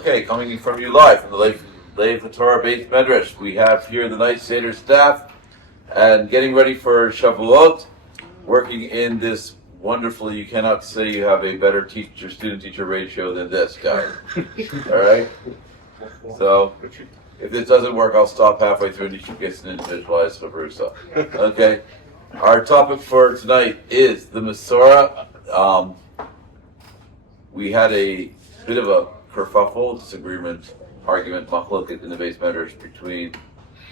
Okay, coming from you live from the Lev Torah Beit Medrash, we have here the Night Seder staff and getting ready for Shavuot, working in this wonderfully, you cannot say you have a better student-teacher ratio than this, guys. All right? So, if this doesn't work, I'll stop halfway through and you should get an individualized Chavrusa. Okay? Our topic for tonight is the Mesorah. We had a bit of a kerfuffle, disagreement, argument, machloket in the base medrash between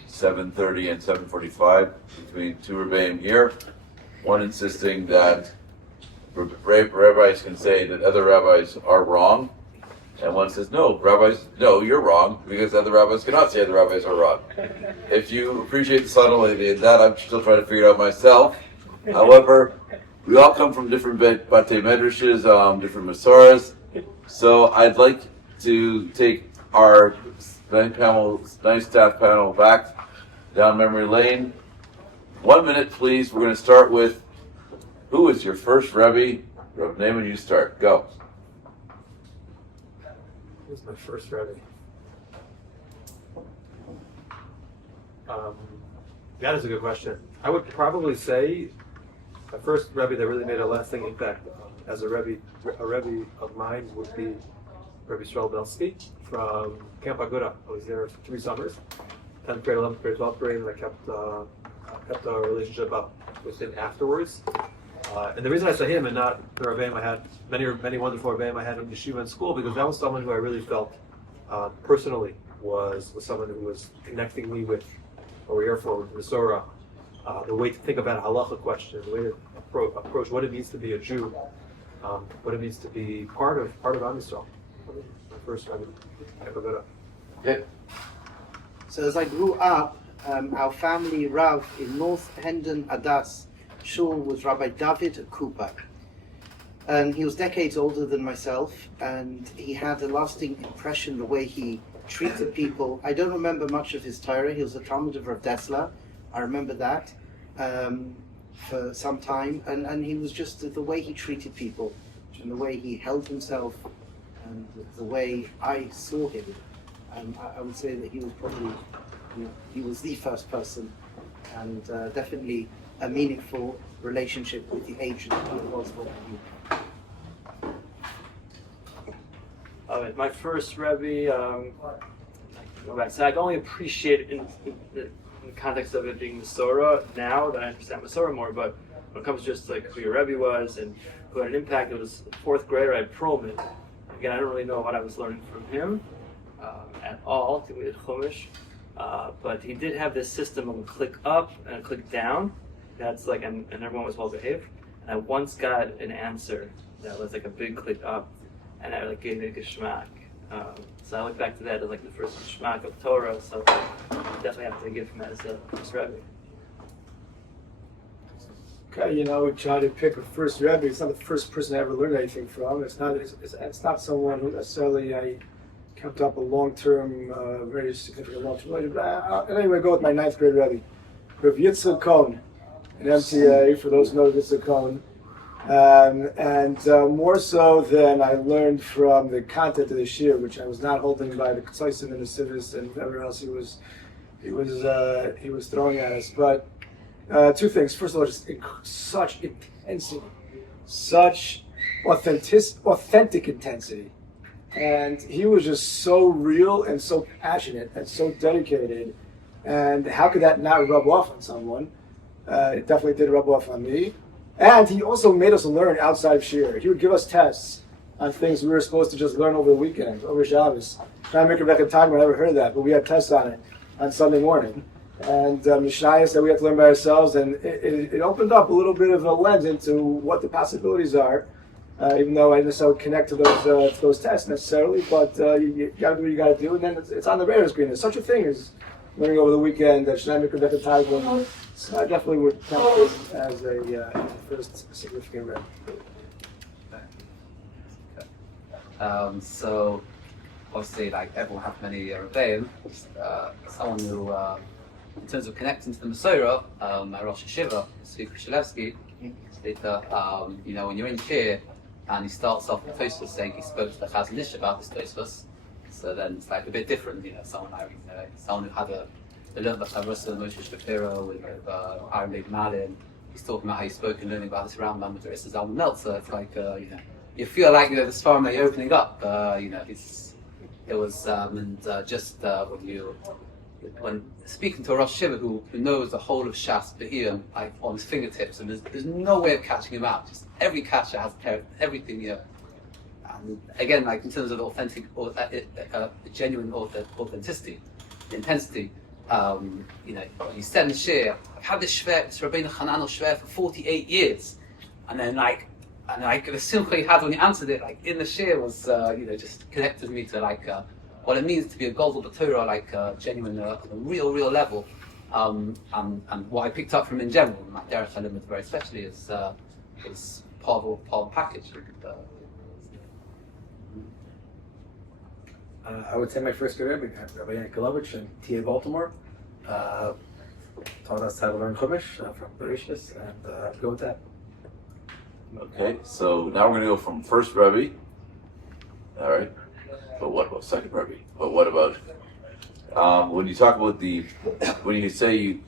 7:30 and 7:45 between two rabbeim here. One insisting that rabbis can say that other rabbis are wrong, and one says, no, you're wrong, because other rabbis cannot say other rabbis are wrong. If you appreciate the subtlety in that, I'm still trying to figure it out myself. However, we all come from different batei medrashes, different Mesorahs. So I'd like to take our nice staff panel back down memory lane. 1 minute, please. We're going to start with, who is your first rebbe? Name when you start. Go. Who's my first rebbe? That is a good question. I would probably say my first rebbe that really made a lasting impact as a rebbe of mine would be Rav Beasley from Camp Aguda. I was there for 3 summers, 10th grade, 11th grade, 12th grade, and I kept a relationship up with him afterwards. And the reason I say him and not the rabbeim I had, many wonderful rabbeim I had in yeshiva and school, because that was someone who I really felt personally was someone who was connecting me with what we're here for, with Mesorah, the way to think about a halacha question, the way to approach what it means to be a Jew, what it means to be part of Am Yisrael. My first rebbe. Okay. So as I grew up, our family Rav in North Hendon Adas Shul was Rabbi David Cooper. And he was decades older than myself, and he had a lasting impression the way he treated people. I don't remember much of his Torah. He was a Talmud of Rav Beasley. I remember that for some time. And he was just the way he treated people and the way he held himself and the way I saw him. I would say that he was probably, he was the first person, and definitely a meaningful relationship with the agent who was for me. My first rebbe, go back. So I can only appreciate it in the context of it being Mesorah now that I understand Mesorah more. But when it comes to just like who your rebbe was and who had an impact, it was 4th grader at Pullman. Again, I don't really know what I was learning from him at all. I think we did Chumash, but he did have this system of a click up and a click down. That's like, and everyone was well behaved. And I once got an answer that was like a big click up, and I like gave it a geschmack. So I look back to that as like the first geschmack of Torah. So I definitely have to give him that as the first rebbe. Okay, we try to pick a first rebbe. It's not the first person I ever learned anything from. It's not someone who necessarily I kept up a long-term, very significant long-term relationship. But anyway, go with my 9th grade rebbe, Rav Yitzchak Cohen, an MTA, for those who know Yitzchak Cohen. And more so than I learned from the content of the shir, which I was not holding by the Ktsoisim and the Sivis and whatever else he was throwing at us. But 2 things. First of all, just such intensity, such authentic intensity. And he was just so real and so passionate and so dedicated. And how could that not rub off on someone? It definitely did rub off on me. And he also made us learn outside of shir. He would give us tests on things we were supposed to just learn over the weekend, over Shabbos. Trying to make a record time, I never heard of that, but we had tests on it on Sunday morning. And Mishnayos that we had to learn by ourselves, and it opened up a little bit of a lens into what the possibilities are, even though I didn't necessarily connect to those tests necessarily, but you got to do what you got to do, and then it's on the radar screen. There's such a thing as learning over the weekend, that Shnei Mikra Deket Taglim. So I definitely would count this as a first significant rebbe. So obviously, like everyone has many rabbeim, someone who, in terms of connecting to the Mesorah, my Rosh Hashiva, Steve Krishalevsky, when you're in here and he starts off the Tosfos saying he spoke to the Chazon Ish about this Tosfos, So then it's like a bit different, someone who had they learned about Russell and Moshe Shapiro with Aaron David Malin. He's talking about how he spoke and learning about this Rambam with the rest of Zalman Meltzer. It's like, you feel like, this farm that you're opening up, when speaking to a Rosh Shiva who knows the whole of Shas Be'ir, like on his fingertips, and there's no way of catching him out. Just every catcher has everything, And again, like in terms of the authentic, genuine authenticity, the intensity, he said in Shir, I've had this shver, this Rabbeinu Hananel shver for 48 years, and then the simcha he had when he answered it, like in the Shir, was just connected me to what it means to be a Godel B'Torah, genuine, on a real level, and what I picked up from him in general, my Derech Element very especially, is part of the package. I would say my first good rebbe, Rabbi Yankelovich in TA Baltimore, taught us how to learn Chumash from Bereshis, and go with that. Okay, so now we're going to go from first rebbe. All right. But what about second rebbe? But what about when you talk about when you say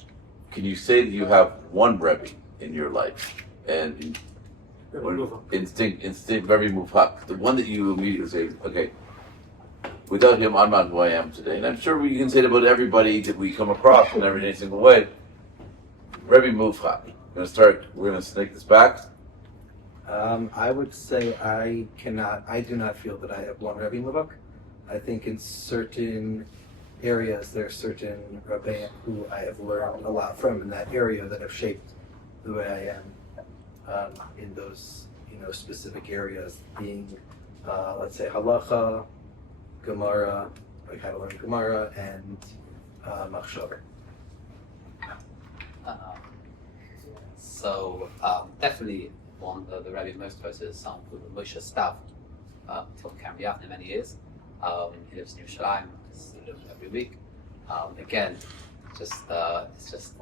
can you say that you have one rebbe in your life and instinct very muvhak, the one that you immediately say, okay, without him I'm not who I am today. And I'm sure we can say it about everybody that we come across in every single way. Rebbe muvhak. We're going to snake this back. I would say I do not feel that I have one Rebbe muvhak. I think in certain areas there are certain rabbeim who I have learned a lot from in that area that have shaped the way I am in those specific areas, being let's say halacha, Gemara, like how to learn Gemara, and machshava. Definitely one of the Rebbe most close is someone called Moshe Stav, until Kamiyat in many years. He lives in Yerushalayim, he lives every week. Again, it's just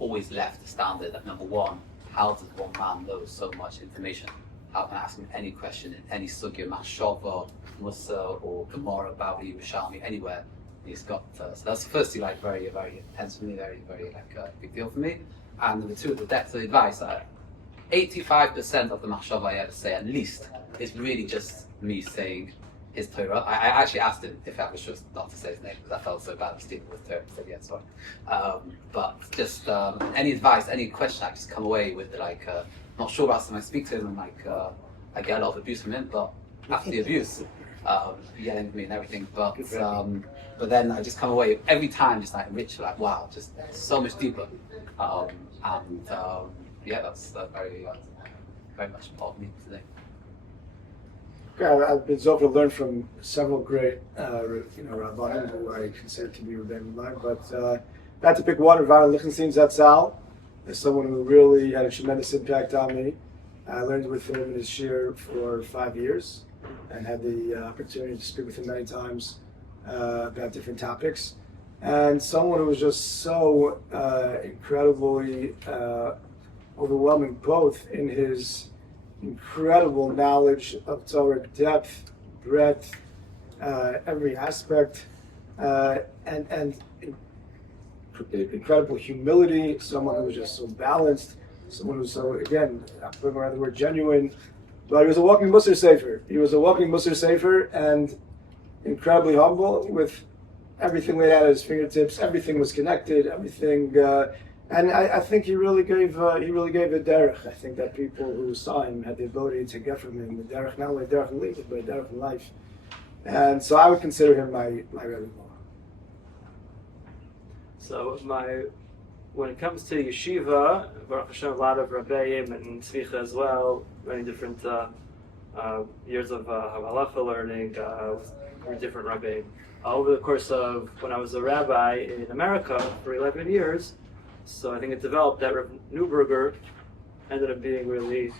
always left astounded that number one, how does one man know so much information? How can I ask him any question in any sugya, machshava, Musa, or Gemara, Bavli, Yerushalmi, anywhere? He's got so that's firstly very very intense for me, very very big deal for me. And number two, the depth of the advice. 85% of the machshava I ever say, at least, is really just me saying his Torah. I actually asked him if I was just not to say his name because I felt so bad stealing with Torah. He said, yeah, sorry. But just any advice, any question, I just come away with not sure about something. I speak to him and I get a lot of abuse from him, but after the abuse, yelling at me and everything. But then I just come away every time just rich, wow, just so much deeper. Yeah, that's very very much part of me today. Okay, I've been able to learn from several great, rabbanim who I consider to be rabbeim mine. But if I had to pick one, Rav Lichtenstein Zatzal is someone who really had a tremendous impact on me. I learned with him in his shir for 5 years, and had the opportunity to speak with him many times about different topics. And someone who was just so incredibly overwhelming, both in his incredible knowledge of Torah, depth, breadth, every aspect, and incredible humility, someone who was just so balanced, someone who's so, again, I'm putting around the word genuine, but he was a walking Musar Sefer. He was a walking Musar Sefer and incredibly humble with everything laid out at his fingertips. Everything was connected, everything, and I think he really gave a derech. I think that people who saw him had the ability to get from him the derech, not only derech in life, but a derech in life. And so I would consider him my rebbe. So when it comes to yeshiva, Baruch Hashem, a lot of rabbeim and tzvicha as well, many different years of halacha learning with different rabbeim. Over the course of when I was a rabbi in America for 11 years, so I think it developed that Rav Neuberger ended up being really,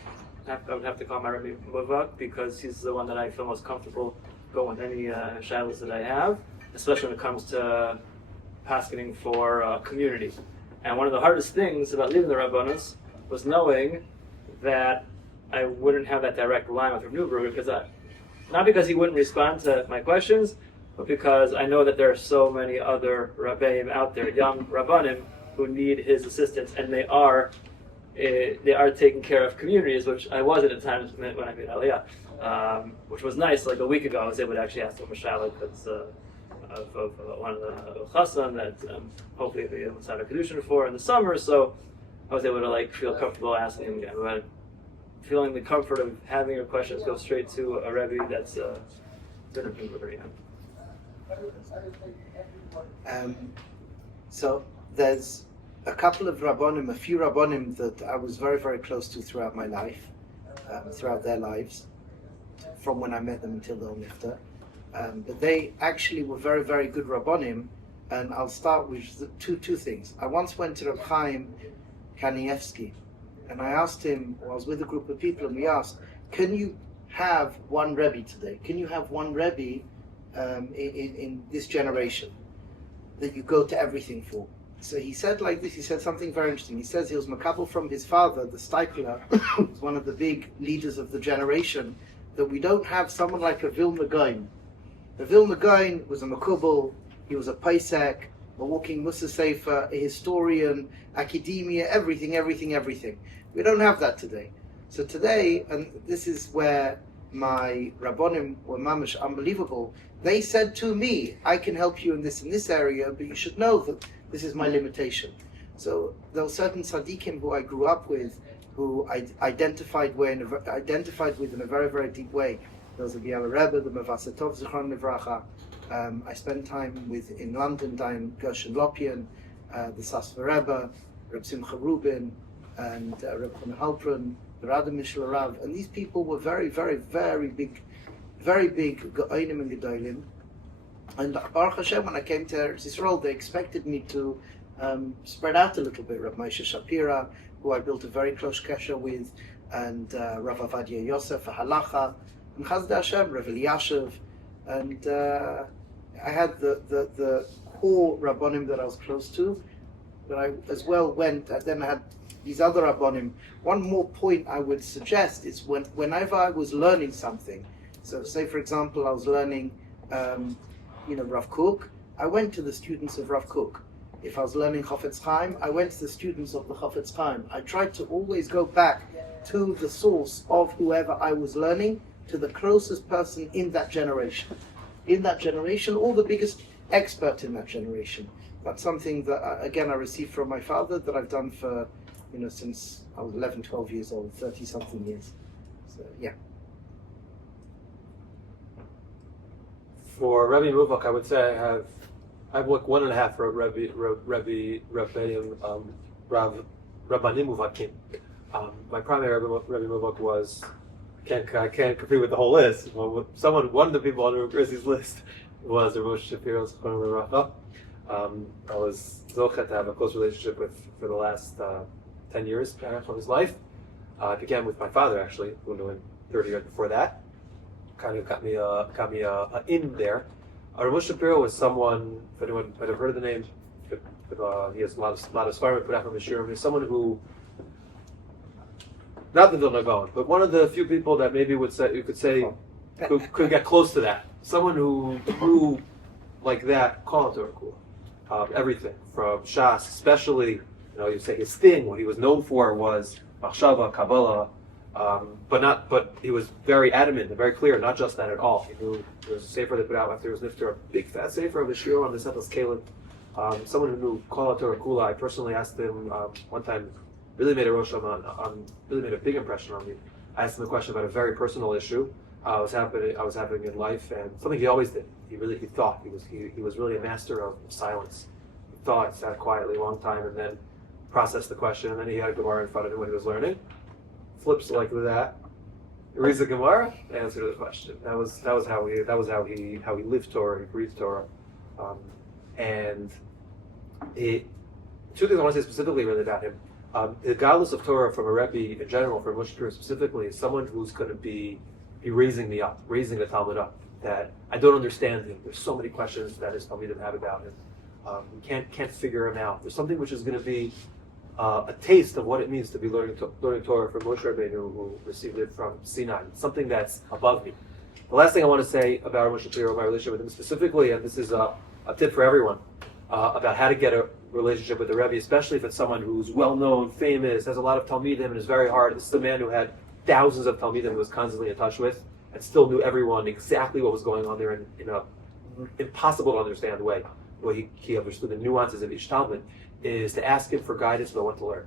I would have to call my Rebbe muvhak, because he's the one that I feel most comfortable going with any shilas that I have, especially when it comes to paskening for community. And one of the hardest things about leaving the Rabbanos was knowing that I wouldn't have that direct line with Rav Neuberger, not because he wouldn't respond to my questions, but because I know that there are so many other rabbeim out there, young rabbanim, who need his assistance, and they are taking care of communities, which I was at a time when I made Aliyah, which was nice. Like a week ago, I was able to actually ask him a shayla because of one of the chassan that hopefully they will sign a kedushin for in the summer. So I was able to feel comfortable asking him again. But feeling the comfort of having your questions go straight to a rebbe that's been a very young. So there's a couple of rabbanim, a few rabbanim that I was very, very close to throughout my life, throughout their lives, from when I met them until they'll nifta. But they actually were very, very good rabbanim, and I'll start with two things. I once went to Reb Chaim Kanievsky, and I asked him, I was with a group of people, and we asked, can you have one rebbe today? Can you have one rebbe in this generation that you go to everything for? So he said like this, he said something very interesting. He says he was makabel from his father, the Steipler, who was one of the big leaders of the generation, that we don't have someone like a Vilna Gaon. The Vilna Gaon was a makubal, he was a paisek, a walking Musa Sefer, a historian, academia, everything. We don't have that today. So today, and this is where my rabbonim were mamish unbelievable, they said to me, I can help you in this area, but you should know that this is my limitation. So there were certain tzaddikim who I grew up with, who I identified with in a very, very deep way. There was the Biala Rebbe, the Mavasatov Zichron Livracha. I spent time with in London, Dayan Gershon Lopian, the Sasva Rebbe, Reb Simcha Rubin, and Reb Chona Halpern, the Radha Mishal Rav, and these people were very, very, very big Geonim and Gedolim. And Baruch Hashem, when I came to Eretz Yisrael, they expected me to spread out a little bit. Rav Moshe Shapira, who I built a very close kesher with, and Rav Avadia Yosef, a halacha, and Chazda Hashem, Rav Eliashiv, and I had the core Rabbanim that I was close to, but I as well went, and then I had these other Rabbanim. One more point I would suggest is whenever I was learning something, so say for example I was learning Rav Kook, I went to the students of Rav Kook. If I was learning Chafetz Chaim, I went to the students of the Chafetz Chaim. I tried to always go back to the source of whoever I was learning, to the closest person in that generation. Or the biggest expert in that generation. That's something that, again, I received from my father, that I've done for, since I was 11, 12 years old, 30-something years. So, yeah. For Rebbe Muvhak, I would say I've looked 1.5 for Rabbanim Muvhakim. My primary Rebbe Muvhak was, I can't compete with the whole list. One of the people on Rizzi's list was Rav Moshe Shapiro, Zichrono Livracha. I was zochet to have a close relationship with for the last 10 years of his life. I began with my father, actually, who knew him 30 years before that. Kind of got me in there. Rav Moshe Shapiro was someone, if anyone might have heard of the name, he has a lot of svarim put out from Mesorah. He's someone who, not the Vilna Gaon, but one of the few people that maybe who could get close to that. Someone who knew like that, call it Torah, everything from Shas, especially, you say his thing, what he was known for was Machshava, Kabbalah, but he was very adamant and very clear, not just that at all. He knew there was a sefer they put out after he was nifter, a big fat sefer of the Shir on the Sefer Kalim. Someone who knew Kol HaTorah Kula. I personally asked him one time, really made a big impression on me. I asked him a question about a very personal issue I was happening in life, and something he always did. He thought. He was really a master of silence. He thought, sat quietly a long time, and then processed the question, and then he had a Gemara in front of him when he was learning. Flips like that. Reads the Gemara, answer to the question. That was how he lived Torah. He breathed Torah, and two things I want to say specifically really about him. The godless of Torah from a rebbe in general, from Moshe Shapiro specifically, is someone who's going to be raising me up, raising the Talmud up. That I don't understand him. There's so many questions that his Talmidim have about him. Can't figure him out. There's something which is going to be a taste of what it means to be learning Torah from Moshe Rabbeinu, who received it from Sinai. Something that's above me. The last thing I want to say about Moshe Shapiro, my relationship with him specifically, and this is a tip for everyone, about how to get a relationship with the rebbe, especially if it's someone who's well-known, famous, has a lot of talmidim, and is very hard. This is a man who had thousands of talmidim he was constantly in touch with, and still knew everyone exactly what was going on there in a impossible to understand way. The way he understood the nuances of each talmid is to ask him for guidance about what to learn.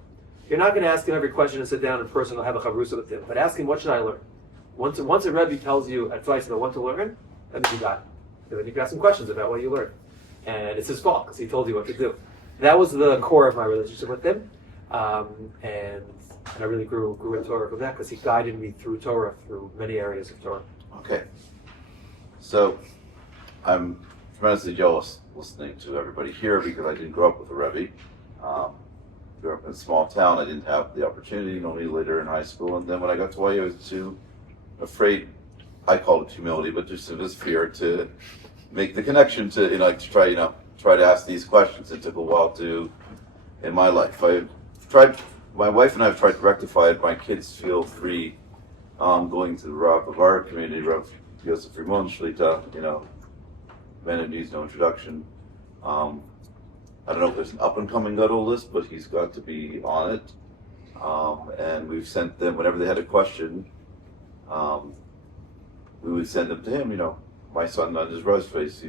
You're not going to ask him every question and sit down in person and have a chavrusa with him, but ask him, what should I learn? Once a rebbe tells you advice about what to learn, that means you got it. Then you can ask him questions about what you learned. And it's his fault because he told you what to do. That was the core of my relationship with him. And I really grew in Torah from that because he guided me through Torah, through many areas of Torah. Okay. So, I'm tremendously jealous listening to everybody here because I didn't grow up with a rebbe. Grew up in a small town. I didn't have the opportunity, only later in high school. And then when I got to YU, I was too afraid, I called it humility, but just of his fear to make the connection to, to try to ask these questions. It took a while in my life. My wife and I have tried to rectify it. My kids feel free going to the Rav of our community, Rav Yosef Rimon Shlita, man who needs no introduction. I don't know if there's an up-and-coming gadol list, but he's got to be on it. And we've sent them, whenever they had a question, we would send them to him. My son on his Rav's face.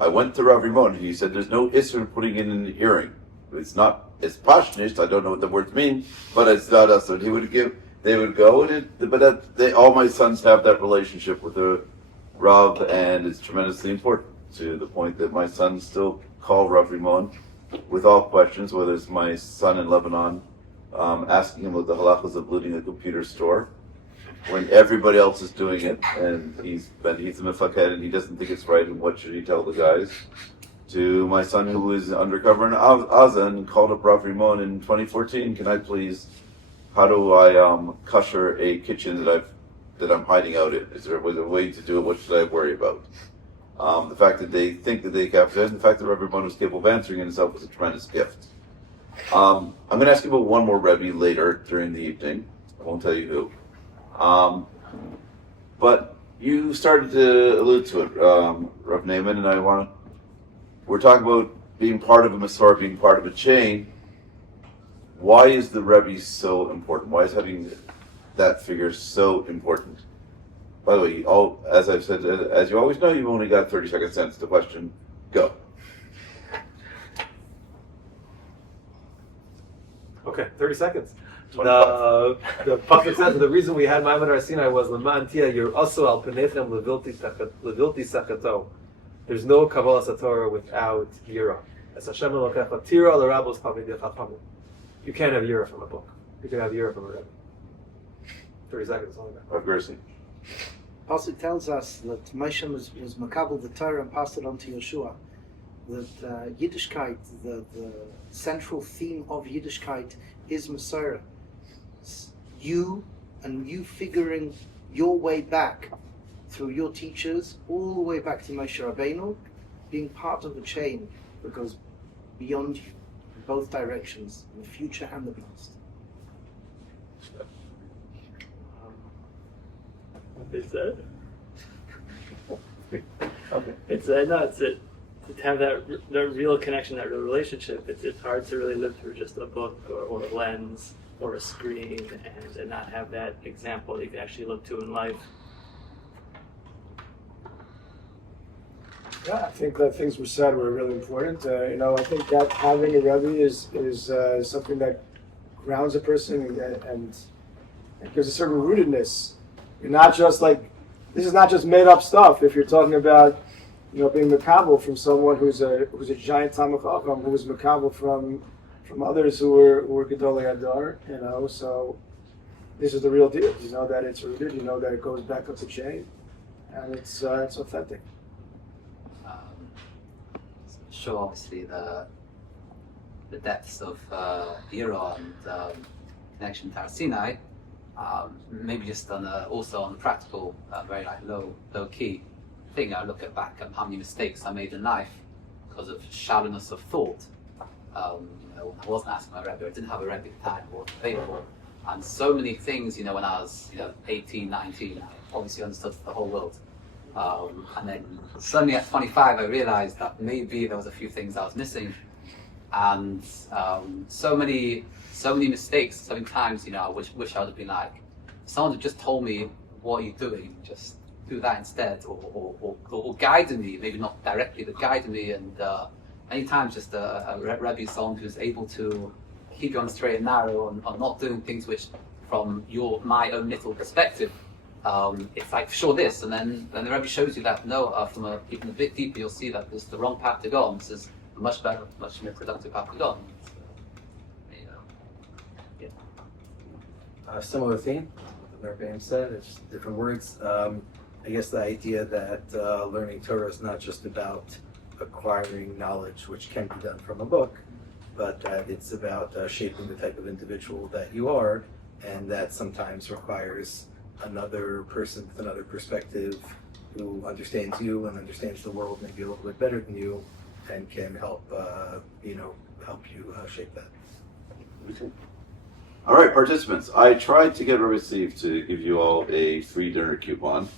I went to Rav Rimon. He said, "There's no issue in putting it in the hearing. It's passionist. I don't know what the words mean, but it's not us." And they would go, all my sons have that relationship with the Rav, and it's tremendously important to the point that my sons still call Rav Rimon with all questions, whether it's my son in Lebanon asking him about the halachas of looting a computer store when everybody else is doing it, and he's a muvhak and he doesn't think it's right, and what should he tell the guys? To my son who was undercover in Gaza and called up Rav Rimon in 2014, how do I kosher a kitchen that I'm hiding out in? Is there a way to do it? What should I worry about? The fact that they think that they have to, and the fact that Rav Rimon was capable of answering in itself was a tremendous gift. I'm going to ask you about one more rebbe later during the evening. I won't tell you who. But you started to allude to it, Rav Naaman, and we're talking about being part of a Mesorah, being part of a chain. Why is the rebbe so important? Why is having that figure so important? By the way, as I've said, as you always know, you've only got 30 seconds to answer the question. Go. Okay, 30 seconds. 25. The prophet says the reason we had Ma'amad Har Sinai was L'man tia yirasu al penechem levilti sachato. There's no Kabbalah Satorah without Yira. As Hashem Elokecha tira l'rabos tamidei chachamim. You can't have Yira from a book. You can have Yira from a rebbe. 30 seconds only. Rav Beasley. Pasuk tells us that Moshe was makabel the Torah and passed it on to Yeshua. That Yiddishkeit, the central theme of Yiddishkeit is Mesorah. You figuring your way back through your teachers, all the way back to Moshe Rabbeinu, being part of the chain that goes beyond you, in both directions, in the future and the past. It's okay. To have that real connection, that real relationship. It's hard to really live through just a book or a lens or a screen and not have that example that you can actually look to in life. Yeah, I think that things were said were really important. I think that having a rebbe is something that grounds a person and gives a certain rootedness. You're not just this is not just made up stuff. If you're talking about being makabel from someone who's a giant Talmid Chacham, who was makabel from others who were Gedolei Hadar, so this is the real deal. You know that it's rooted, you know that it goes back up the chain, and it's authentic. Sure, obviously the depths of Era and connection to Har Sinai, maybe just also on the practical, very low key thing. I look back at how many mistakes I made in life because of shallowness of thought. I wasn't asking my rebbe, I didn't have a rebbe at the time, or available. And so many things, when I was 18, 19, I obviously understood the whole world. And then suddenly at 25, I realized that maybe there was a few things I was missing, and so many mistakes. So many times, I wish I would have been like, someone had just told me, "What are you doing? Just do that instead," or guided me. Maybe not directly, but guided me. And many times, just a rebbe, someone who's able to keep you on the straight and narrow, and not doing things which, from my own little perspective, it's like sure this, and then the rebbe shows you that no, even a bit deeper, you'll see that this is the wrong path to go on. This is a much better, much more productive path to go on. Similar theme, what the rabbeim said, it's just different words. I guess the idea that learning Torah is not just about acquiring knowledge, which can be done from a book, but it's about shaping the type of individual that you are, and that sometimes requires another person with another perspective who understands you and understands the world maybe a little bit better than you, and can help you shape that. Okay. All right, participants. I tried to get Rav Beasley to give you all a free dinner coupon,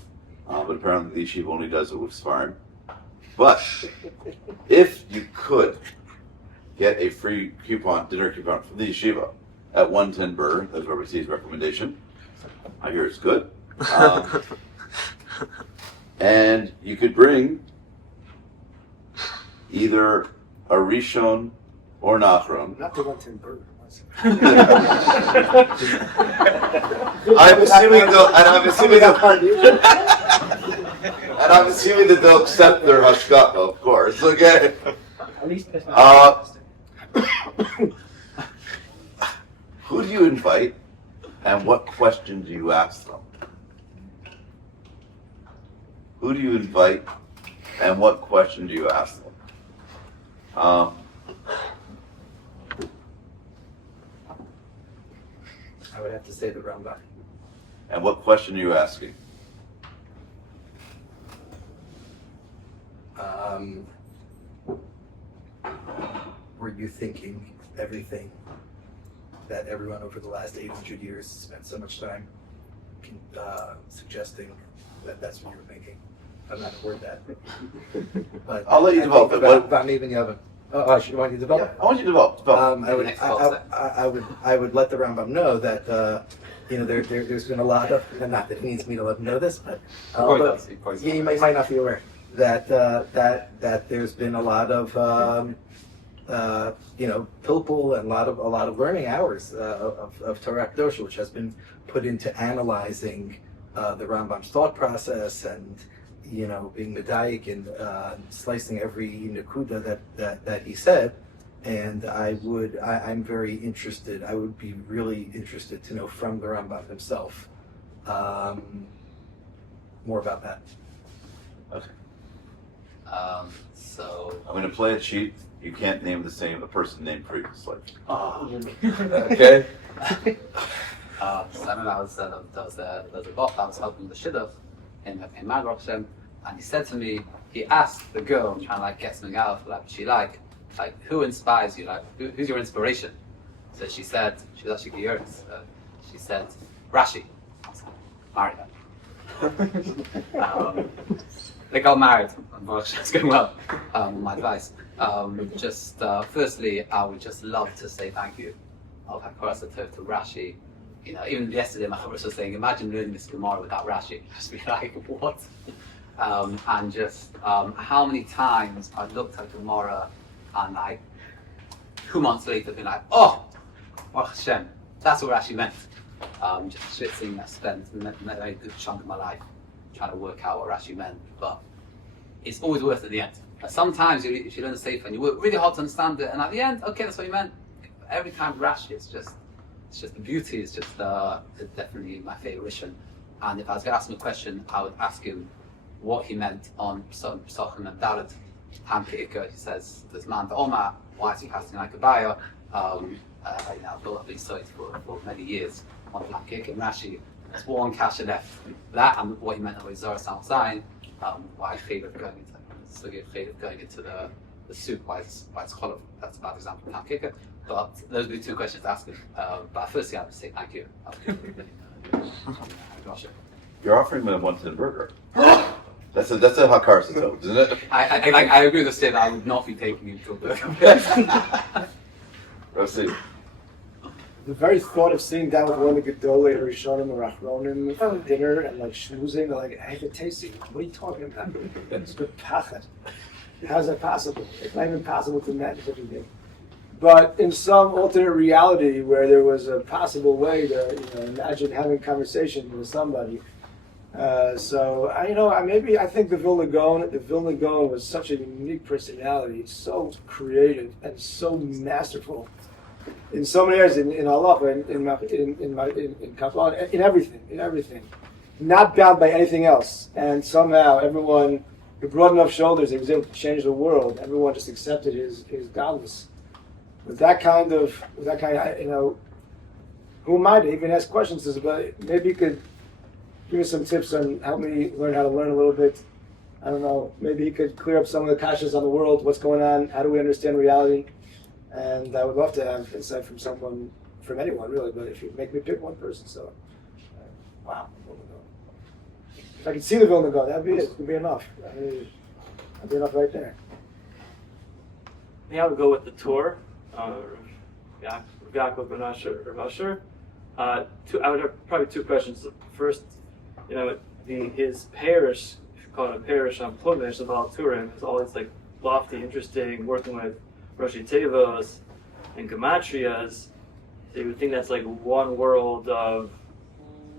but apparently the yeshiva only does it with Sfarim. But if you could get a free dinner coupon from the yeshiva at 110 Burr, that's Rav Beasley's recommendation. I hear it's good. And you could bring either a rishon or an acharon. Not the 110 bird. I'm assuming that they'll accept their hashkafa, of course. Okay. Who do you invite, and what question do you ask them? Who do you invite, and what question do you ask them? I would have to say the Rambam. And what question are you asking? Were you thinking everything that everyone over the last 800 years spent so much time suggesting that that's what you were thinking? I'm not a word that. But I'll let you develop it. About me, you haven't. Oh, I should want you to develop. Yeah, I want you to develop. I would let the Rambam know that there's been a lot of, and not that he needs me to let him know this, but you might not be aware that there's been a lot of pilpul and a lot of learning hours of Torah Kadosh, which has been put into analyzing the Rambam's thought process and being medayik and slicing every nakuda that he said. And I'm very interested. I would be really interested to know from the Rambam himself more about that. Okay. So I'm going to play a cheat. You can't name the person named previously. Okay. So I remember there was a bot that was helping the shidduch in Mesorah, and he said to me, he asked the girl, I'm trying to get something out of what she like who inspires you, who's your inspiration? So she said, she was actually curious. She said, Rashi. Marry her. They got married. Unfortunately, it's going well. My advice. Firstly, I would just love to say thank you. Of course, to Rashi. Even yesterday, my husband was saying, imagine learning this Gemara without Rashi. Just be like, what? And just how many times I looked at Gemara and 2 months later, been like, oh Hashem, that's what Rashi meant. Just schwitzing, I spent a very good chunk of my life trying to work out what Rashi meant, but it's always worth it at the end. Sometimes you learn the Sefer and you work really hard to understand it, and at the end, okay, that's what you meant. Every time Rashi, it's just the beauty. It's just it's definitely my favorite rishon. And if I was going to ask him a question, I would ask him what he meant on Pesachim and Dalet. Ham Ke'ika, he says, there's man to Omar, why is he casting like a buyer? I've built up these sites for many years on Ham Ke'ika and Rashi. There's one kasha left. That and what he meant on Mesorah Sam Zayin, why I favored going into the soup, why it's cholov. That's a bad example of Ham Ke'ika. But those would be two questions to ask him. But firstly, I would say thank you. You're offering me a 110 burger. That's a Har Sinai, isn't it? I agree with the statement. I would not be taking him to the. Let's see. The very thought of sitting down with one of the Gedolei or Rishonim or Acharonim for dinner and like schmoozing, they're like, hey, tasty. What are you talking about? It's good pachet. How's that possible? It's not even possible to imagine such a thing. But in some alternate reality where there was a possible way to imagine having a conversation with somebody. I think the Vilna Gaon was such a unique personality, so creative and so masterful in so many areas, in halacha, in Kabbalah, in everything, not bound by anything else. And somehow everyone, with broad enough shoulders, he was able to change the world. Everyone just accepted his godless. With that kind of, who am I to even ask questions? But maybe you could give me some tips on help me learn how to learn a little bit. I don't know. Maybe he could clear up some of the kashas on the world. What's going on? How do we understand reality? And I would love to have insight from someone, from anyone really. But if you make me pick one person, wow, Vilna Gaon. If I could see the Vilna Gaon, that'd be it. It'd be enough. That'd be enough right there. Yeah, I would go with the tour. Yaakov Ben Asher or Asher. I would have probably two questions. First, his parish, if you call it a parish on Plumish, the Baal Turim, is always like lofty, interesting, working with Roshi Tevos and Gematrias. So you would think that's like one world of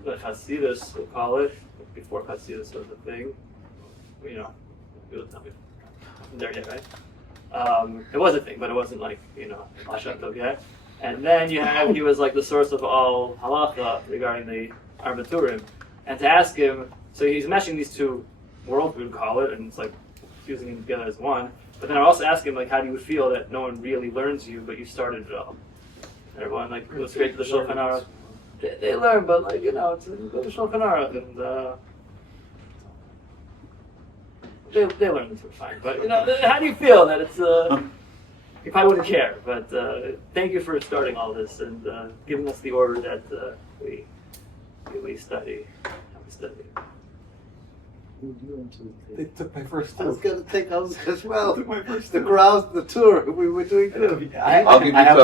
the Hasidus, we'll call it, before Hasidus was a thing. You'll tell me. I'm there yet, right? It was a thing, but it wasn't like, Hashem yet. And then he was like the source of all halacha regarding the Arbaturim. And to ask him, so he's meshing these two worlds, we would call it, and it's like fusing them together as one. But then I also ask him, like, how do you feel that no one really learns you, but you started it all? Everyone, like, goes straight to the Shulchan Aruch. They learn, but, like, it's go to Shulchan Aruch, and they learn this fine. But, how do you feel that it's, you probably wouldn't care, but thank you for starting all this and giving us the order that we study. They took my first I was going to take us as well. Took my first The crowd, the tour, we were doing good. I'll give you time.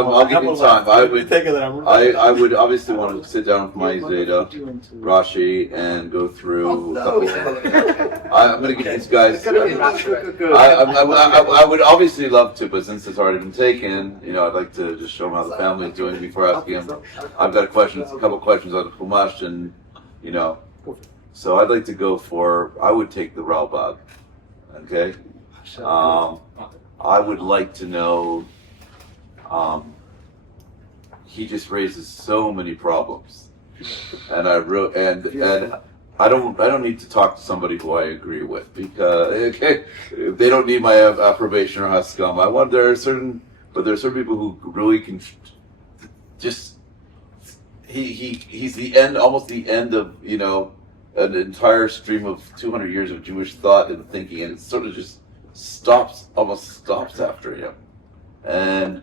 I would obviously want to sit down with my Zeta, Rashi, and go through a couple. I'm going to get these guys. I would obviously love to, but since it's already been taken, I'd like to just show them how the family is doing before asking them. I've got a couple questions on the Chumash, and so I'd like to go I would take the Ralbag, okay? I would like to know, he just raises so many problems. And I don't need to talk to somebody who I agree with, because they don't need my approbation or haskam. There are certain people who really can just, he's almost the end of, an entire stream of 200 years of Jewish thought and thinking, and it sort of just almost stops after him. And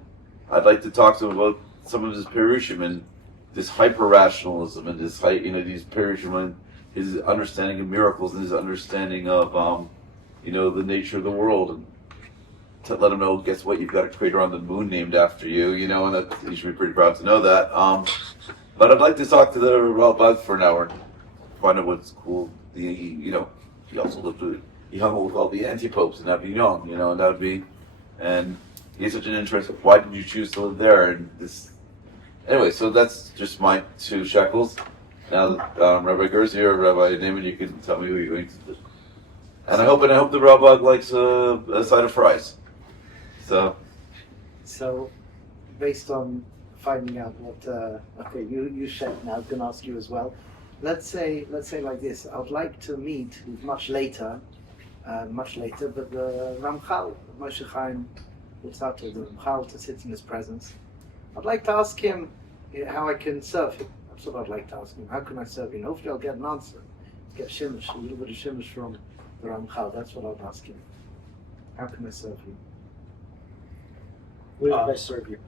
I'd like to talk to him about some of his perushim and this hyper-rationalism and this, these perushim and his understanding of miracles and his understanding of, the nature of the world. And to let him know, guess what, you've got a crater on the moon named after you, and that you should be pretty proud to know that. But I'd like to talk to the Ralbag for an hour. Find out what's cool. He also he hung out with all the anti-popes and Avignon, and that would be, and he had such an interest. Why did you choose to live there? And this, anyway. So that's just my 2 shekels. Now, Rabbi Gerzi or Rabbi Naaman, you can tell me who you're going to do. And I hope the Ralbag likes a side of fries. So, based on finding out what, you said, now I was going to ask you as well. Let's say like this. I would like to meet much later, but the Ramchal, Moshe Chaim, the Ramchal, to sit in his presence. I'd like to ask him how I can serve him. That's what I'd like to ask him. How can I serve him? Hopefully I'll get an answer. Get shimish, a little bit of shimish from the Ramchal. That's what I'd ask him. How can I serve you? Where did I serve you?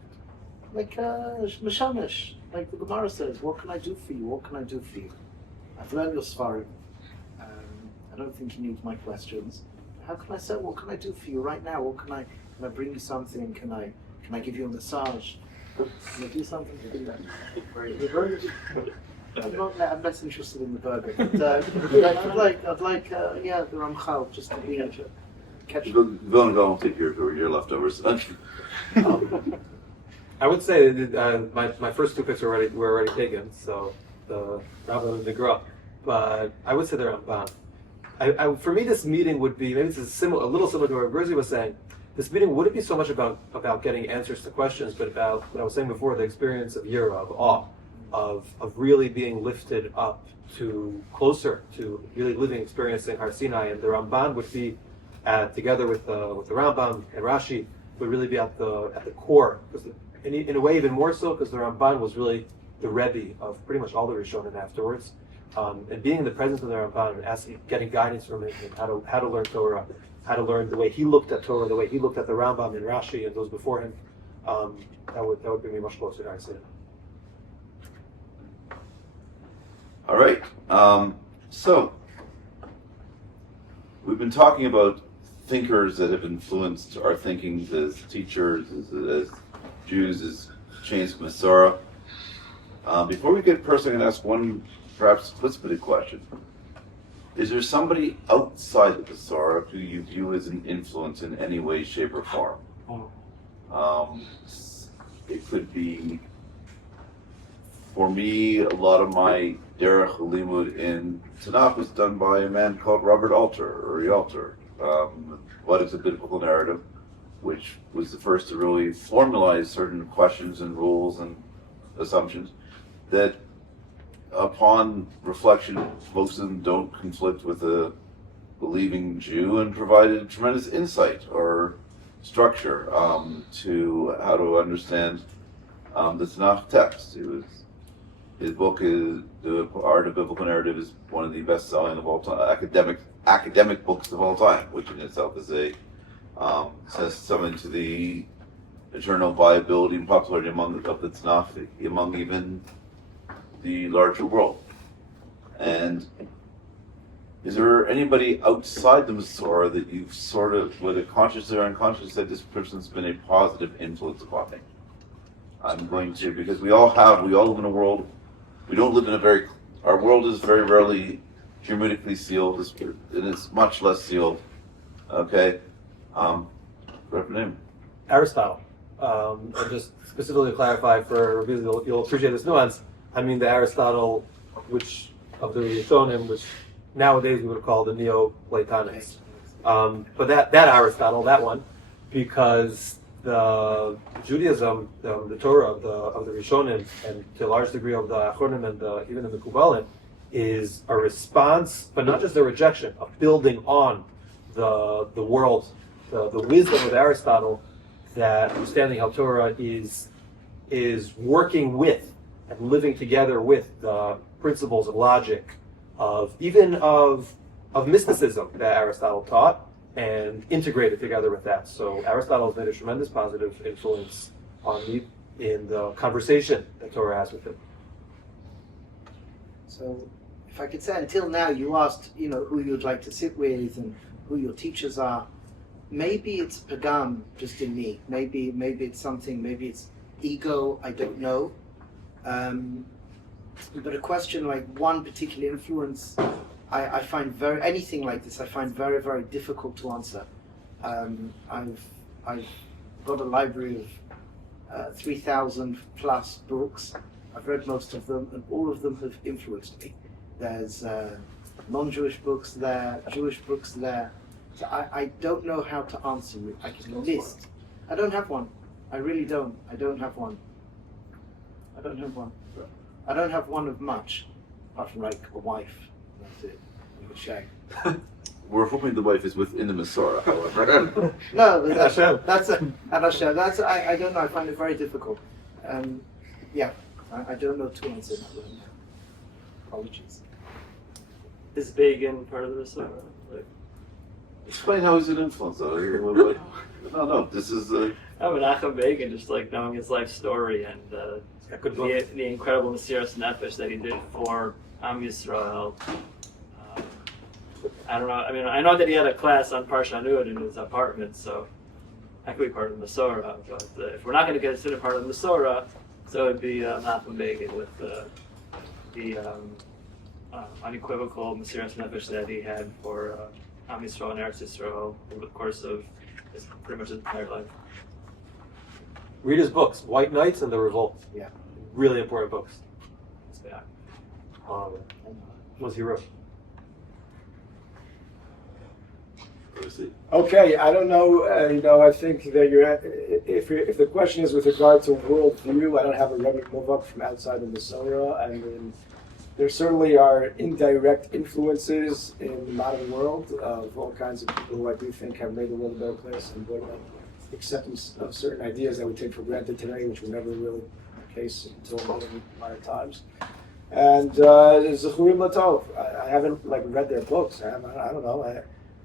Like mashamish. Like the Gemara says, what can I do for you? What can I do for you? I've learned your svarim. don't think he needs my questions. How can I say? What can I do for you right now? What can I bring you something? Can I give you a massage? Can I do something to do that? The burger. I'm less interested in the burger. But, I'd like the Ramchal just to be catch. Go and take your leftovers. I would say that my first two picks were already taken, so the Rabbanim and the Gra. But I would say they're Ramban. For me, this meeting would be, maybe it's a little similar to what Rav Beasley was saying. This meeting wouldn't be so much about getting answers to questions, but about what I was saying before, the experience of yira, of awe, of really being lifted up to closer to really living, experiencing Har Sinai. And the Ramban would be together with the Rambam and Rashi would really be at the core, because in a way even more so, because the Ramban was really the rebbe of pretty much all the rishonim afterwards. And being in the presence of the Ramban and getting guidance from him and how to learn Torah, how to learn the way he looked at Torah, the way he looked at the Rambam and Rashi and those before him, that would bring me much closer to Har Sinai. All right. So we've been talking about thinkers that have influenced our thinking as teachers, as Jews, as chains of Mesorah. Before we get personal, I'm going to ask one perhaps split question. Is there somebody outside the Mesorah who you view as an influence in any way, shape, or form? It could be, for me, a lot of my derech limud in Tanakh was done by a man called Robert Alter. What is a biblical narrative, which was the first to really formalize certain questions and rules and assumptions that, upon reflection, most of them don't conflict with a believing Jew, and provided tremendous insight or structure to how to understand the Tanakh text. His book is The Art of Biblical Narrative is one of the best-selling of all time, academic books of all time, which in itself is says something to the eternal viability and popularity of the Tanakh among even the larger world. And is there anybody outside the Mesorah that you've sort of, whether conscious or unconscious, said this person's been a positive influence upon me? Because we all live in a world, we don't live in our world is very rarely hermetically sealed, and it's much less sealed. Okay? Rabbanim. Aristotle. And just specifically to clarify for Rav Beasley, you'll appreciate this nuance. I mean the Aristotle, which of the Rishonim, which nowadays we would call the Neoplatonics. But that Aristotle, that one, because the Judaism, the Torah of the Rishonim, and to a large degree of the acharon and even the Mekubalim, is a response, but not just a rejection, of building on the world, the wisdom of Aristotle, that understanding how Torah is working with and living together with the principles of logic, of mysticism that Aristotle taught, and integrated together with that. So Aristotle has made a tremendous positive influence on me in the conversation that Torah has with him. So, if I could say, until now you asked, who you'd like to sit with and who your teachers are. Maybe it's pagam just in me. Maybe it's something. Maybe it's ego. I don't know. But a question like one particular influence, I find anything like this, I find very, very difficult to answer. I've got a library of 3,000 plus books. I've read most of them, and all of them have influenced me. There's non-Jewish books there, Jewish books there. So I don't know how to answer you. I can list. I don't have one. I really don't. I don't have one. I don't have one of much, apart from like a wife. That's it. And a shag. We're hoping the wife is within the Mesorah, however. No, but that's Hashem. I don't know. I find it very difficult. Yeah, I don't know to answer that. Apologies. Is Bacon part of the Mesorah? Explain how he's an influence, though. No, this is. Menachem Bacon, just like knowing his life story and the incredible Mesiras Nefesh that he did for Am Yisrael. I don't know. I mean, I know that he had a class on Parshanut in his apartment, so that could be part of the Mesorah. But if we're not going to consider part of the Mesorah, so it would be Malcolm Begin with the unequivocal Mesiras Nefesh that he had for Am Yisrael and Eretz Yisrael over the course of pretty much his entire life. Read his books, White Knights and The Revolt. Yeah. Really important books. Yeah. Was he wrote? Okay, I don't know. I think that if the question is with regard to worldview, I don't have a rebbe muvhak from outside of Mesorah. I mean, there certainly are indirect influences in the modern world of all kinds of people who I do think have made the world a better place and brought about acceptance of certain ideas that we take for granted today, which were never really the case until modern times. And Zechurim Latov, I haven't read their books. I don't know.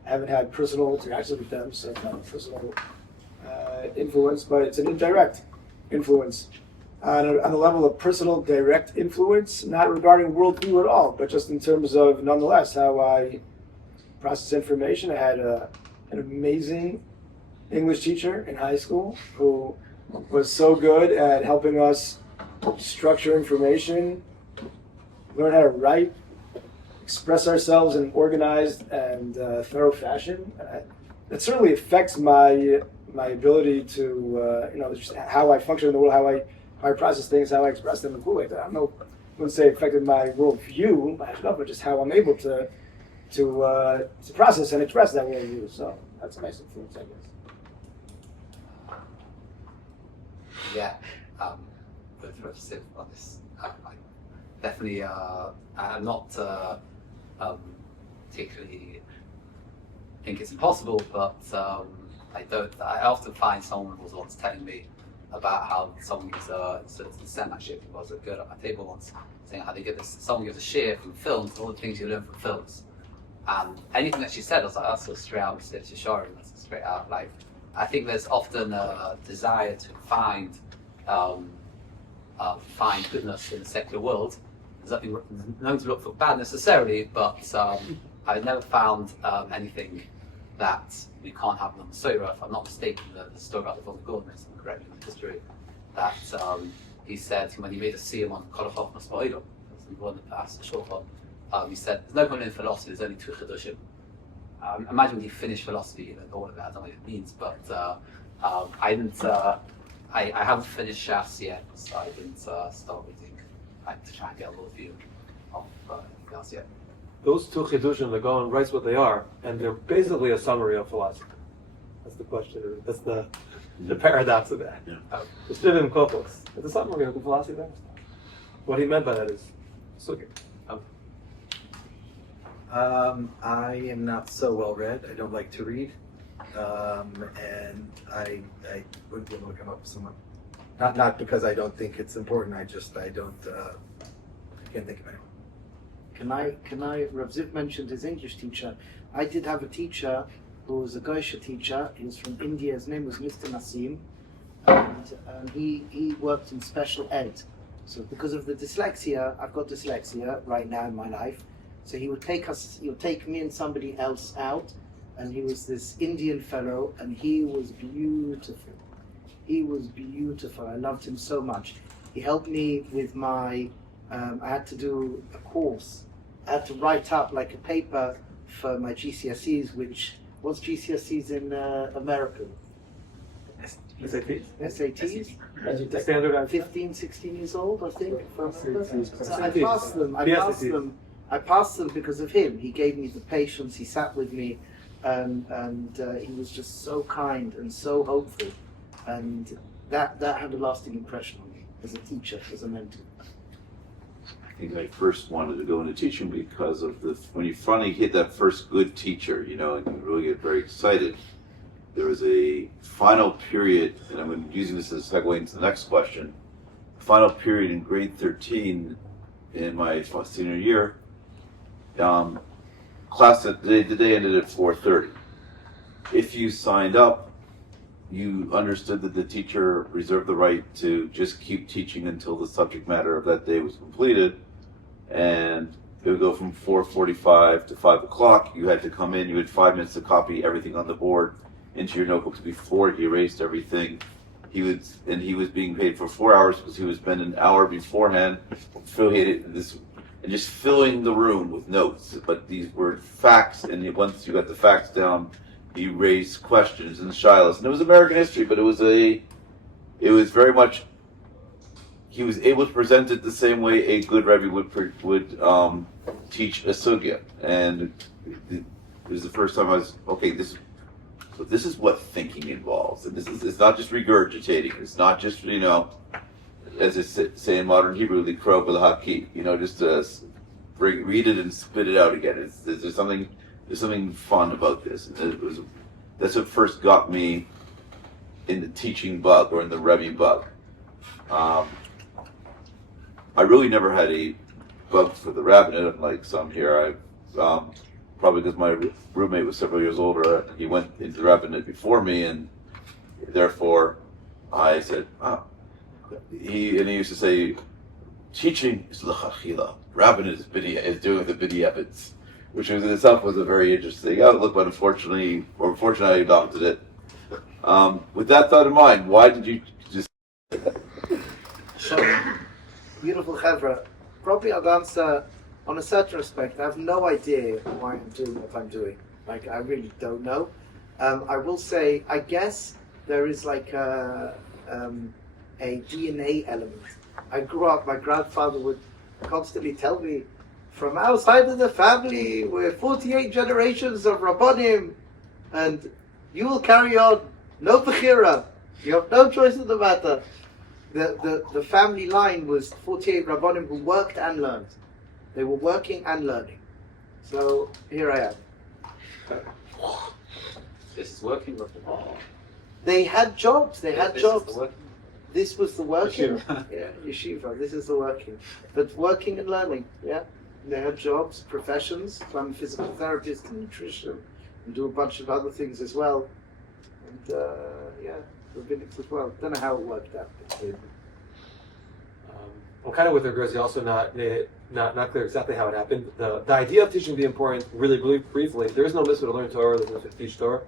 I haven't had personal interactions with them, so it's not a personal influence, but it's an indirect influence. On the level of personal direct influence, not regarding worldview at all, but just in terms of, nonetheless, how I process information. I had an amazing English teacher in high school who was so good at helping us structure information, learn how to write, express ourselves in an organized and thorough fashion. That certainly affects my ability to, just how I function in the world, how I process things, how I express them in a cool way. I don't know, I wouldn't say it affected my worldview, but just how I'm able to process and express that worldview. So that's a nice influence, I guess. Yeah, both Rav on this. I definitely, I'm not particularly think it's impossible, but I often find someone was once telling me about how someone gives the semi-ship was a girl at my table once, saying how someone gives a share from films, all the things you learn from films. And anything that she said, I was like, that's a straight out Shisharim, that's a straight out life. I think there's often a desire to find goodness in the secular world. There's nothing known to look for bad necessarily, but I've never found anything that we can't have in the Mesorah. If I'm not mistaken, the story about the Von Gordon is correct in the history, that he said when he made a siyum on Kolochov Masmoido, that's the one that passed the short one, he said, there's no point in philosophy, there's only two chidushim. Imagine when you finish philosophy, all of that, I don't know what it means, but I haven't finished Shas yet, so I didn't start reading to try and get a little view of anything else yet. Those two chidushim, the Gaon writes what they are, and they're basically a summary of philosophy. That's the question. That's the paradox of that. The Shivim Kopos. It's a summary of the philosophy of what he meant by that is sugi. I am not so well read. I don't like to read, and I wouldn't be able to come up with someone. Not because I don't think it's important. I can't think of anyone. Can I? Rav Ziv mentioned his English teacher. I did have a teacher who was a Goysha teacher. He was from India. His name was Mr. Nassim, and he worked in special ed. So because of the dyslexia, I've got dyslexia right now in my life. So he would take me and somebody else out, and he was this Indian fellow, and he was beautiful. He was beautiful. I loved him so much. He helped me with my. I had to do a course. I had to write up like a paper for my GCSEs, which what's GCSEs in American? SATs? SATs? Standard on 15, 16 years old, I think. So I SATs. passed them. I passed them because of him. He gave me the patience. He sat with me, and he was just so kind and so hopeful, and that had a lasting impression on me as a teacher, as a mentor. I think I first wanted to go into teaching because of when you finally hit that first good teacher, and you really get very excited. There was a final period, and I'm using this as a segue into the next question. Final period in grade 13 in my senior year. Class the day ended at 4:30. If you signed up, you understood that the teacher reserved the right to just keep teaching until the subject matter of that day was completed. And it would go from 4:45 to 5 o'clock. You had to come in. You had 5 minutes to copy everything on the board into your notebooks before he erased everything. He was being paid for 4 hours because he would spend an hour beforehand affiliated this and just filling the room with notes. But these were facts, and once you got the facts down, he raised questions and shilas. And it was American history, but it was very much. He was able to present it the same way a good rebbe would teach a sugya, and it was the first time I was okay. This is what thinking involves, and it's not just regurgitating. It's not just as they say in modern Hebrew, likro b'lahaki. Just read it and spit it out again. There's something fun about this. And that's what first got me in the teaching bug or in the rebbe bug. I really never had a bug for the rabbinate, unlike some here. Probably because my roommate was several years older. He went into the rabbinate before me, and therefore I said, he used to say, teaching is l'chachila. Rabbinate is doing the b'di'evit, which in itself was a very interesting outlook, but unfortunately I adopted it. With that thought in mind, why did you just... So, beautiful chevra. Probably I'll answer on a certain respect. I have no idea why I'm doing what I'm doing. Like, I really don't know. I will say, I guess there is like a DNA element. I grew up, my grandfather would constantly tell me, from outside of the family, we're 48 generations of rabbanim, and you will carry on. No bechira. You have no choice in the matter. The family line was 48 rabbanim who worked and learned. They were working and learning. So here I am. This is working with them. They had jobs. This was the working. Yeshiva. Yeah, yeshiva. This is the working. But working and learning. Yeah, they had jobs, professions. So I'm a physical therapist and nutrition, and do a bunch of other things as well. And rabbinics as well. Don't know how it worked out. I'm kind of with Gerzi, also not clear exactly how it happened. The idea of teaching the important, really briefly, there is no mitzvah to learn Torah, there's no mitzvah to teach Torah.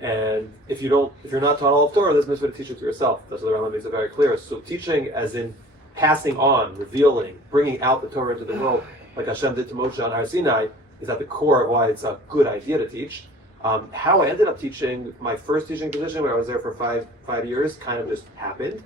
And if you're not taught all of Torah, there's mitzvah to teach it to yourself. That's what the Rambam makes it very clear. So teaching as in passing on, revealing, bringing out the Torah into the world, like Hashem did to Moshe on Har Sinai, is at the core of why it's a good idea to teach. How I ended up teaching, my first teaching position, where I was there for five years, kind of just happened.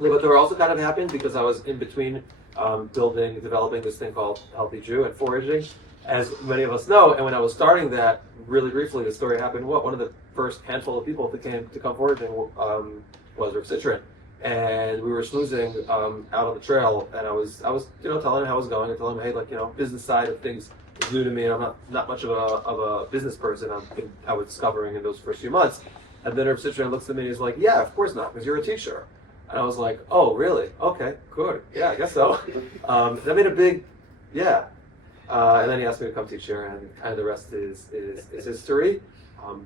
But there also kind of happened because I was in between developing this thing called Healthy Jew and foraging, as many of us know. And when I was starting that, really briefly, the story happened. One of the first handful of people that came to come foraging was Rav Citron, and we were schmoozing out on the trail. And I was telling him how it was going and telling him, hey, business side of things is new to me, and I'm not much of a business person. I was discovering in those first few months. And then Rav Citron looks at me and he's like, yeah, of course not, because you're a teacher. And I was like, oh, really? Okay, good. Yeah, I guess so. That made a big, yeah. And then he asked me to come teach here, and kind of the rest is history.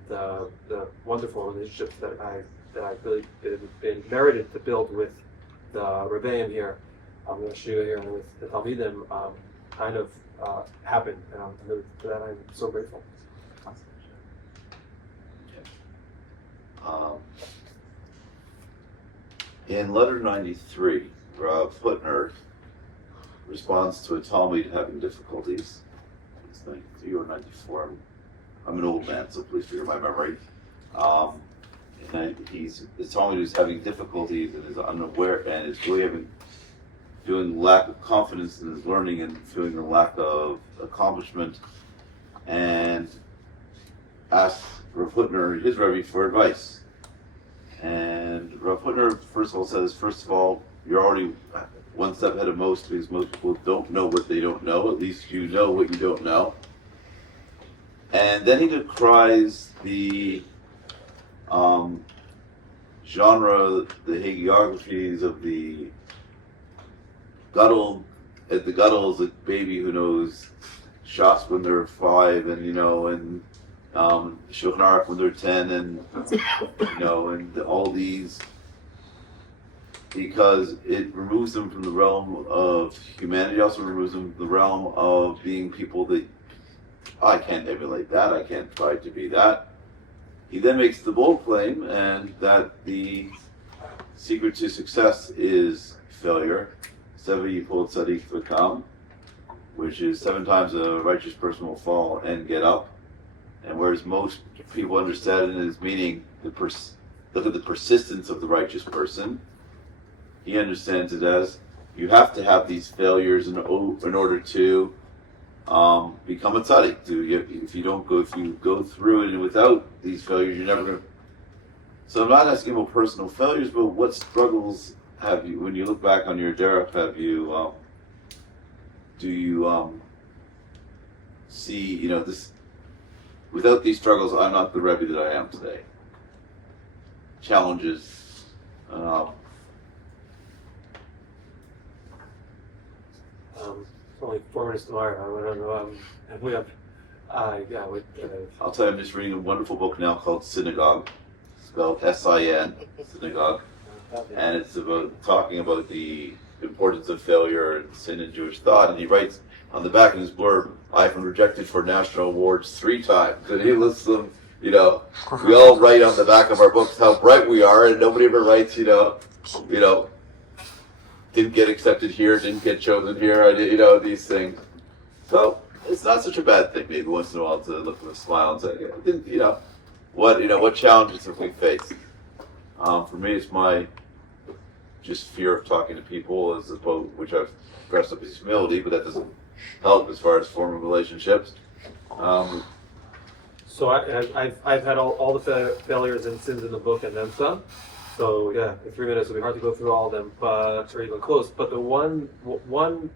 The wonderful relationships that I've really been merited to build with the rabbeim here, the Shia here, and with the Talmidim, kind of happened. And for that I'm so grateful. In letter 93, Rav Putner responds to a Talmud having difficulties. It's 93 or 94. I'm an old man, so please forgive my memory. And the Talmud is having difficulties and is unaware and is really feeling lack of confidence in his learning and feeling a lack of accomplishment, and asks Rav Putner, his rebbe, for advice. And Rav Putner, first of all, you're already one step ahead of most, because most people don't know what they don't know. At least you know what you don't know. And then he decries the genre, the hagiographies of the Gadol. The Gadol is a baby who knows Shas when they're 5, and Shulchan Aruch when they're 10, and and all these because it removes them from the realm of humanity, also removes them from the realm of being people that I can't emulate that, I can't try to be that. He then makes the bold claim, and that the secret to success is failure. Sevi Yipol Tzadik V'Kam, which is 7 times a righteous person will fall and get up. And whereas most people understand it as meaning look at the persistence of the righteous person, he understands it as you have to have these failures in order to become a tzaddik. If you go through it without these failures, you're never going to. So I'm not asking about personal failures, but what struggles have you, when you look back on your derech, do you see, this, without these struggles, I'm not the rebbe that I am today. Challenges. It's only 4 minutes tomorrow. I don't know. And we have, I'll tell you, I'm just reading a wonderful book now called Synagogue, spelled S-I-N, Synagogue, and it's talking about the importance of failure and sin in Jewish thought. And he writes on the back of his blurb, "I've been rejected for national awards 3 times." And he lists them. We all write on the back of our books how bright we are, and nobody ever writes, didn't get accepted here, didn't get chosen here, these things. So it's not such a bad thing, maybe once in a while, to look with a smile and say, what challenges have we faced? For me, it's my just fear of talking to people, as opposed, which I've dressed up as humility, but that doesn't help as far as forming relationships. So I've had all the failures and sins in the book and then some. So yeah, in 3 minutes it'll be hard to go through all of them, or even close. But the one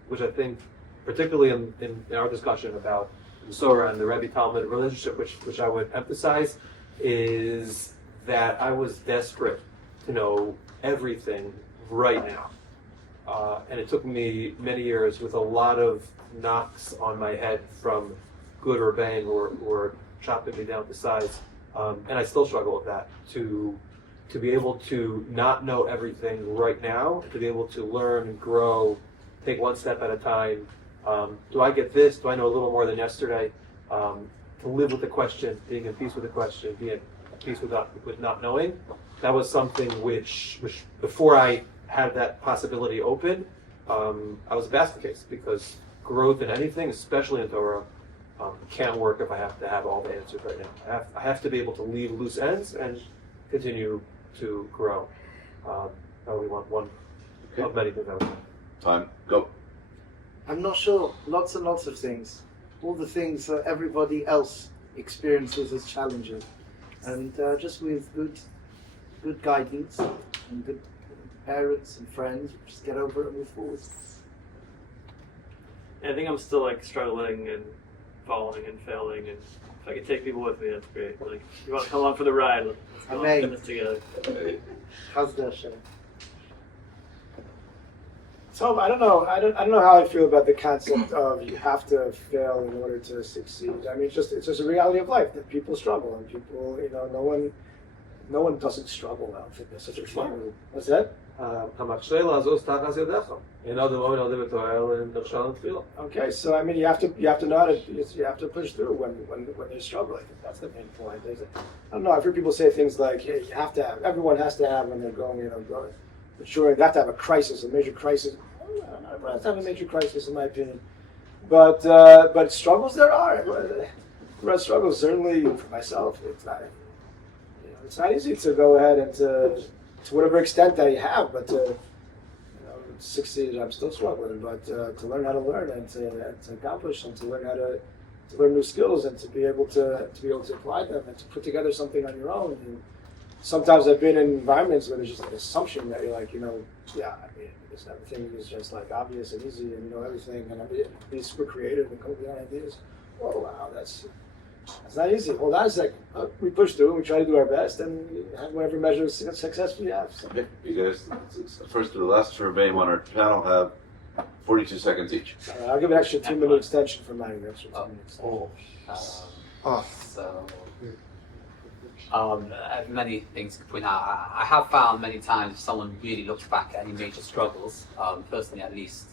which I think, particularly in our discussion about Mesorah and the Rebbe Talmud relationship, which I would emphasize, is that I was desperate to know everything right now, and it took me many years with a lot of knocks on my head from good rabbeim who were chopping me down to size, and I still struggle with that, to be able to not know everything right now, to be able to learn and grow, take one step at a time. Do I get this? Do I know a little more than yesterday? To live with the question, being in peace with the question, being at peace with not knowing. That was something which before I had that possibility open, I was a basket case, because growth in anything, especially in Torah, can't work if I have to have all the answers right now. I have to be able to leave loose ends and continue to grow. I only want one of many things I would say. Time, go. I'm not sure. Lots and lots of things. All the things that everybody else experiences as challenges. And just with good guidance and good parents and friends, just get over it and move forward. I think I'm still struggling and falling and failing, and if I could take people with me, that's great. You want to come along for the ride? Let's go on, get this together. How's that, Shay? So I don't know how I feel about the concept of you have to fail in order to succeed. I mean, it's just a reality of life that people struggle, and people, no one doesn't struggle. I don't think there's such a thing. What's that? Okay, so I mean, you have to know how to, you have to push through when you struggle. I think that's the main point. I don't know. I've heard people say things like, "Hey, everyone has to have when they're going, but sure, you have to have a crisis, a major crisis." Everyone has to have a major crisis, in my opinion. But struggles there are. There are struggles, certainly for myself. It's not easy to go ahead and to whatever extent that you have, but to succeed, I'm still struggling. But to learn how to learn and to accomplish and to learn how to learn new skills and to be able to apply them and to put together something on your own. And sometimes I've been in environments where there's just an assumption that you're everything is just obvious and easy and everything, and be super creative and come up with ideas. Oh wow, that's not easy. Hold on a second. We push through and we try to do our best and have whatever measure of success we have. So. You guys, first to the last rebbeim on our panel have 42 seconds each. I'll give an extra 2-minute extension for mine. Extra 2 minutes. So Many things to point out. I have found many times if someone really looks back at any major struggles, personally at least,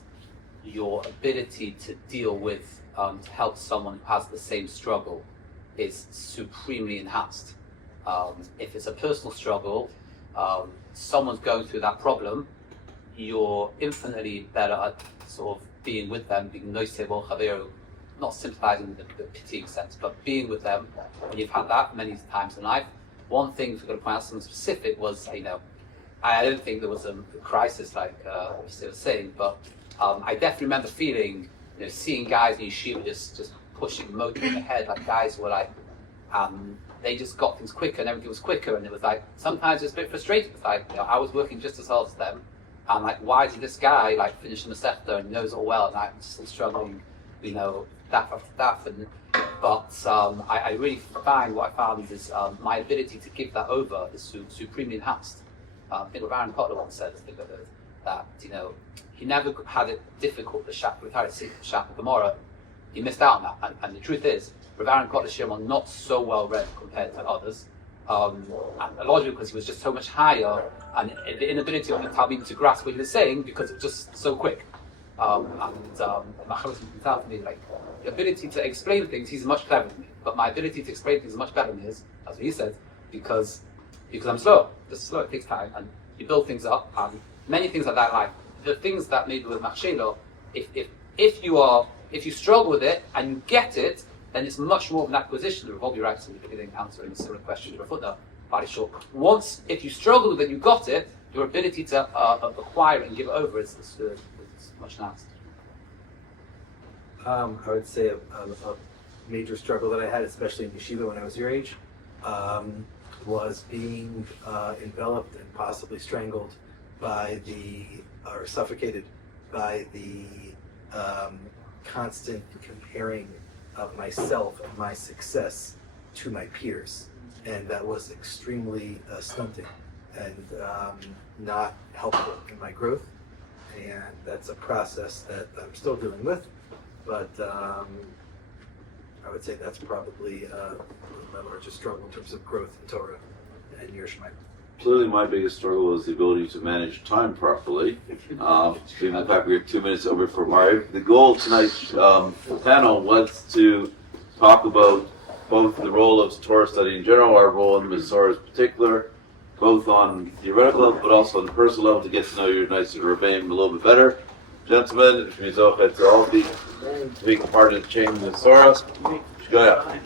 your ability to deal with, to help someone who has the same struggle is supremely enhanced. If it's a personal struggle, someone's going through that problem, you're infinitely better at sort of being with them, being noisebo chaveru, not sympathizing in the pitying sense, but being with them when you've had that many times in life. One thing we've got to point out something specific was, I don't think there was a crisis like they were saying, but I definitely remember feeling, seeing guys in yeshiva just pushing, motoring ahead, like guys were like, they just got things quicker and everything was quicker, and it was like, sometimes it's a bit frustrating. It's like, I was working just as hard as them, and like, why did this guy like finish the Masechta and knows all well, and I'm still struggling, that after that, but I really find what I found is my ability to give that over is supremely enhanced. I think what Aaron Kotler once said that he never had it difficult with Shach Gemara. He missed out on that, and the truth is, Rav Aaron Kotler Shirim are not so well read compared to others, and largely because he was just so much higher, and the inability of the Talmud to grasp what he was saying because it was just so quick. Macharos can tell me, like, the ability to explain things, he's much cleverer than me. But my ability to explain things is much better than his, as he said, because I'm slow. Just slow, it takes time, and you build things up, and many things like that. Like the things that maybe with Machshelo, if you struggle with it and you get it, then it's much more of an acquisition. The Rav writes in the beginning, answering a similar question to Rav very short. Once, if you struggle with it, you got it. Your ability to acquire it and give it over is much enhanced. I would say a major struggle that I had, especially in yeshiva when I was your age, was being enveloped and possibly strangled by or suffocated by the constant comparing of myself and my success to my peers. And that was extremely stunting and not helpful in my growth. And that's a process that I'm still dealing with, but I would say that's probably my largest struggle in terms of growth in Torah and Yerushalayim. Clearly, my biggest struggle is the ability to manage time properly. Given the fact we have 2 minutes over for Mario, the goal of tonight's panel was to talk about both the role of Torah study in general, our role in Mesorah in particular, both on theoretical level, but also on the personal level, to get to know your Night Seder rabbeim a little bit better. Gentlemen, if you to all be taking part in the chain of Mesorah, go ahead.